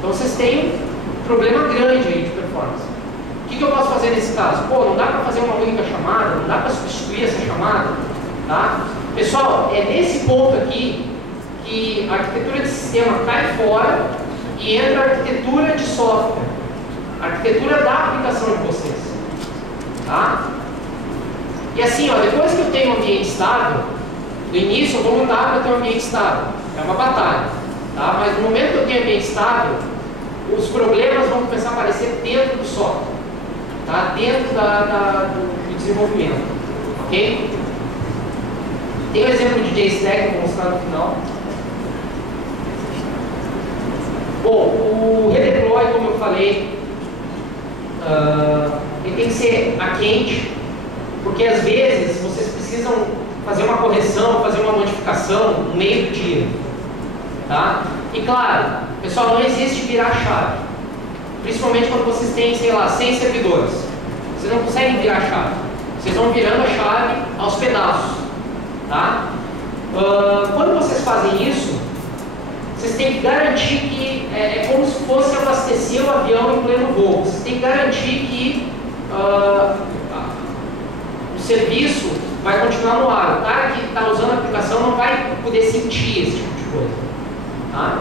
Então vocês têm um problema grande aí de performance. O que eu posso fazer nesse caso? Pô, não dá para fazer uma única chamada, não dá para substituir essa chamada, tá? Pessoal, é nesse ponto aqui que a arquitetura de sistema cai fora e entra a arquitetura de software, a arquitetura da aplicação de vocês, tá? E assim, ó, depois que eu tenho um ambiente estável, no início eu vou lutar para ter um ambiente estável, é uma batalha, tá? Mas no momento que eu tenho ambiente estável, os problemas vão começar a aparecer dentro do software, tá? Dentro do desenvolvimento, ok? Tem um exemplo de JStack que eu vou mostrar no final. Bom, o redeploy, como eu falei, ele tem que ser a quente, porque às vezes vocês precisam fazer uma correção, fazer uma modificação no meio do dia, tá? E claro, pessoal, não existe virar chave, principalmente quando vocês têm, sei lá, 100 servidores. Vocês não conseguem virar chave, vocês vão virando a chave aos pedaços, tá? Quando vocês fazem isso, vocês têm que garantir que é como se fosse abastecer o avião em pleno voo. Vocês têm que garantir que o serviço vai continuar no ar. O cara que está usando a aplicação não vai poder sentir esse tipo de coisa, tá?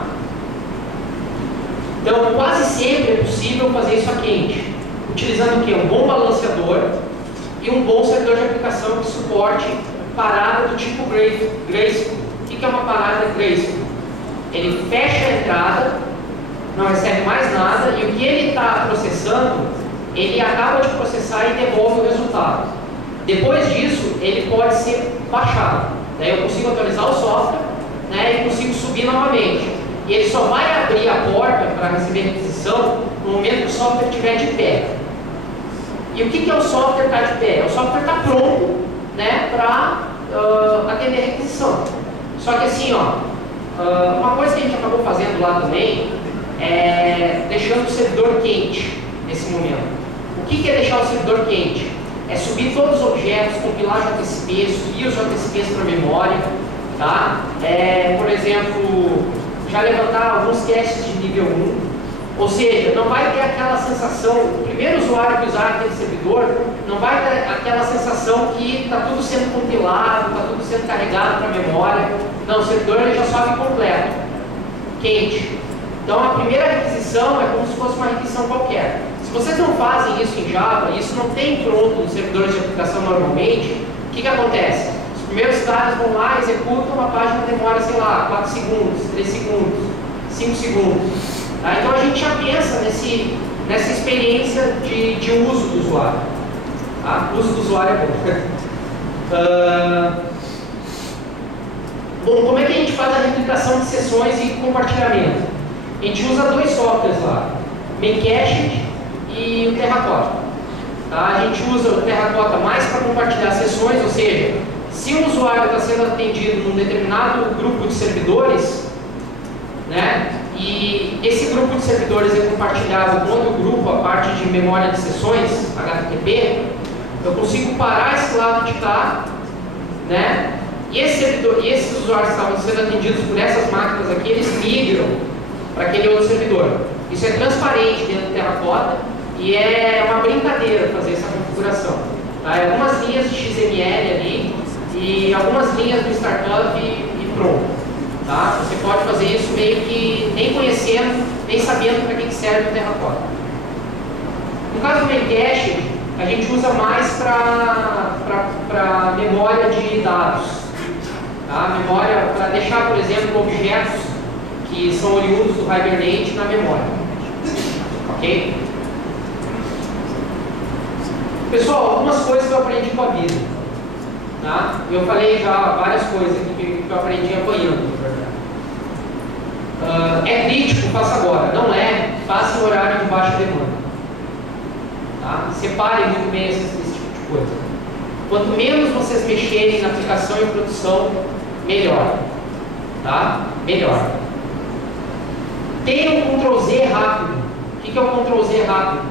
Então, quase sempre é possível fazer isso a quente, utilizando o quê? Um bom balanceador e um bom servidor de aplicação que suporte parada do tipo Graceful. O que é uma parada Graceful? Ele fecha a entrada, não recebe mais nada, e o que ele está processando, ele acaba de processar e devolve o resultado. Depois disso, ele pode ser baixado. Daí eu consigo atualizar o software, né, e consigo subir novamente. E ele só vai abrir a porta para receber requisição no momento que o software estiver de pé. E o que é o software estar de pé? O software está pronto, né, para atender a requisição. Só que assim, ó, uma coisa que a gente acabou fazendo lá também é deixando o servidor quente nesse momento. O que é deixar o servidor quente? É subir todos os objetos, compilar JSP, subir os JSPs para a memória, tá? Por exemplo, já levantar alguns caches de nível 1. Ou seja, não vai ter aquela sensação, o primeiro usuário que usar aquele servidor, não vai ter aquela sensação que está tudo sendo compilado, está tudo sendo carregado para a memória. Não, o servidor ele já sobe completo, quente. Então a primeira requisição é como se fosse uma requisição qualquer. Se vocês não fazem isso em Java, isso não tem pronto nos servidores de aplicação normalmente, o que acontece? Os primeiros caras vão lá, executam, a página demora, sei lá, 4 segundos, 3 segundos, 5 segundos. Tá? Então a gente já pensa nessa experiência de uso do usuário. Tá? O uso do usuário é bom. Bom, como é que a gente faz a replicação de sessões e compartilhamento? A gente usa dois softwares lá, Memcached e o Terracotta. Tá? A gente usa o Terracotta mais para compartilhar sessões, ou seja, se um usuário está sendo atendido num determinado grupo de servidores, né, e esse grupo de servidores é compartilhado com outro grupo, a parte de memória de sessões, HTTP, eu consigo parar esse lado de cá, né, e esses usuários que estavam sendo atendidos por essas máquinas aqui, eles migram para aquele outro servidor. Isso é transparente dentro do Terracotta e é uma brincadeira fazer essa configuração. Tá? É algumas linhas de XML ali e algumas linhas do startup e pronto. Tá? Você pode fazer isso meio que nem conhecendo, nem sabendo para que serve o Terracotta. No caso do Memcached, a gente usa mais para memória de dados. Tá? Memória para deixar, por exemplo, objetos que são oriundos do Hibernate na memória. Ok? Pessoal, algumas coisas que eu aprendi com a vida. Tá? Eu falei já várias coisas que eu aprendi apanhando. É crítico, faça agora. Não é, faça em horário de baixa demanda. Tá? Separem muito bem esse tipo de coisa. Quanto menos vocês mexerem na aplicação e produção, melhor. Tá? Melhor. Tenha um Ctrl+Z rápido. O que é o Ctrl+Z rápido?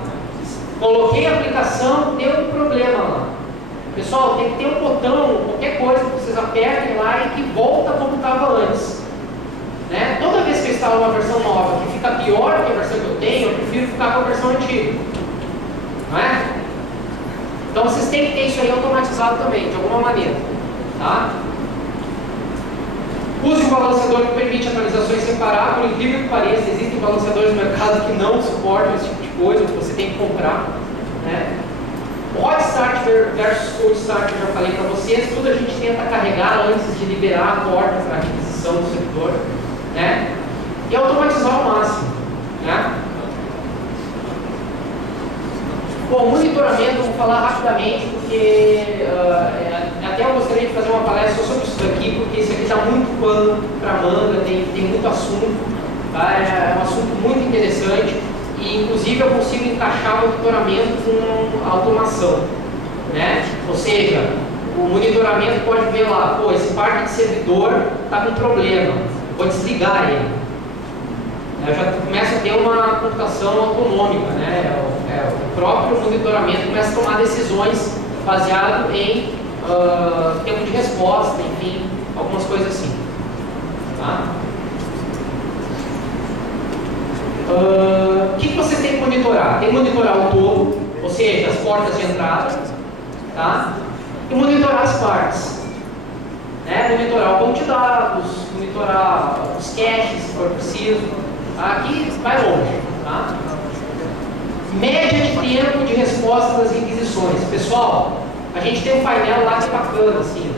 Coloquei a aplicação, deu um problema lá. Pessoal, tem que ter um botão, qualquer coisa que vocês apertem lá e que volta como estava antes. Né? Toda vez que eu instalo uma versão nova que fica pior que a versão que eu tenho, eu prefiro ficar com a versão antiga. Não é? Então vocês têm que ter isso aí automatizado também, de alguma maneira. Tá? Use um balanceador que permite atualizações sem parar. Por incrível que pareça, existem balanceadores no mercado que não suportam esse tipo de coisa, que você tem que comprar. Né? Hot Start versus Cold Start, eu já falei para vocês, tudo a gente tenta carregar antes de liberar a porta para a aquisição do servidor. Né? E automatizar ao máximo. Né? Bom, monitoramento, vou falar rapidamente, porque até eu gostaria de fazer uma palestra sobre isso daqui, porque isso aqui dá muito pano para manga, tem muito assunto, tá? É um assunto muito interessante, e inclusive eu consigo encaixar o monitoramento com a automação. Né? Ou seja, o monitoramento pode ver lá, pô, esse parque de servidor está com problema, vou desligar ele. Eu já começa a ter uma computação autonômica, né? O próprio monitoramento começa a tomar decisões baseado em tempo de resposta, enfim, algumas coisas assim. Tá? O que você tem que monitorar? Tem que monitorar o todo, ou seja, as portas de entrada, tá? E monitorar as partes. Né? Monitorar o banco de dados, monitorar os caches, se for preciso. Aqui vai longe. Tá? Média de tempo de resposta das requisições. Pessoal, a gente tem um painel lá que é bacana, assim,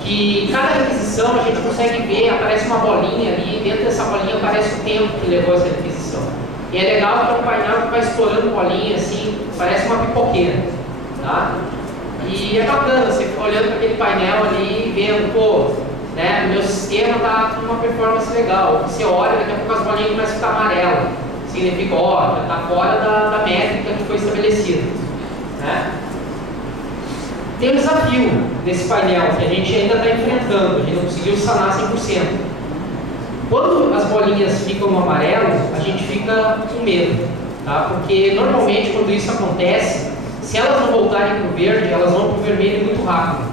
que cada requisição a gente consegue ver, aparece uma bolinha ali, dentro dessa bolinha aparece o tempo que levou essa requisição. E é legal que é um painel que vai explorando bolinha, assim, parece uma pipoqueira. Tá? E é bacana, você fica olhando para aquele painel ali, vendo, pô, né, o meu sistema está com uma performance legal. Você olha, daqui a pouco as bolinhas começam a ficar amarelas. Significa, ó, já está fora da métrica que foi estabelecida. Né? Tem um desafio nesse painel que a gente ainda está enfrentando, a gente não conseguiu sanar 100%. Quando as bolinhas ficam no amarelo, a gente fica com medo. Tá? Porque normalmente quando isso acontece, se elas não voltarem para o verde, elas vão para o vermelho muito rápido.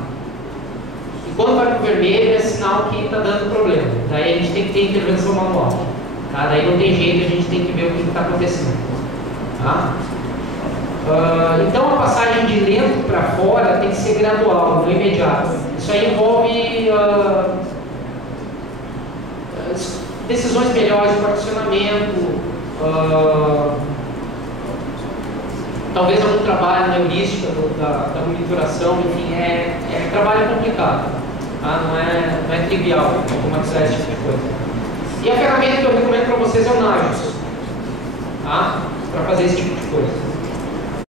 E quando vai para o vermelho é sinal que está dando problema. Daí a gente tem que ter intervenção manual. Tá? Daí não tem jeito, a gente tem que ver o que está acontecendo. Tá? Então a passagem de lento para fora tem que ser gradual, não imediata. Isso aí envolve decisões melhores de particionamento, talvez algum trabalho na heurística da monitoração, enfim, é trabalho complicado, tá? Não é trivial automatizar esse tipo de coisa. E a ferramenta que eu recomendo para vocês é o Nagios, tá? Para fazer esse tipo de coisa.